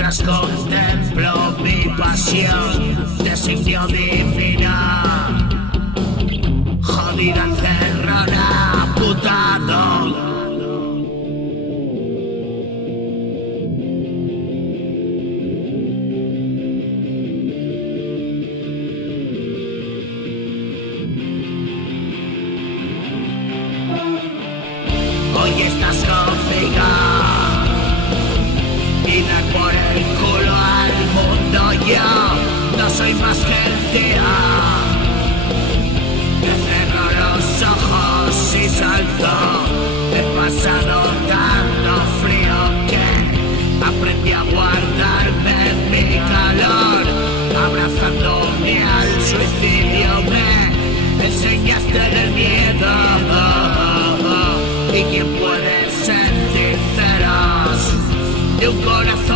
mientras contemplo mi pasión, designio divino, jodida, encerrona, putadón. Hoy estás conmigo y da por el culo al mundo. Yo no soy más que el día que cerró los ojos y saltó. He pasado tanto frío que aprendí a guardarme mi calor. Abrazándome al suicidio me enseñaste del miedo. ¿Y quién puede sentir celos de un corazón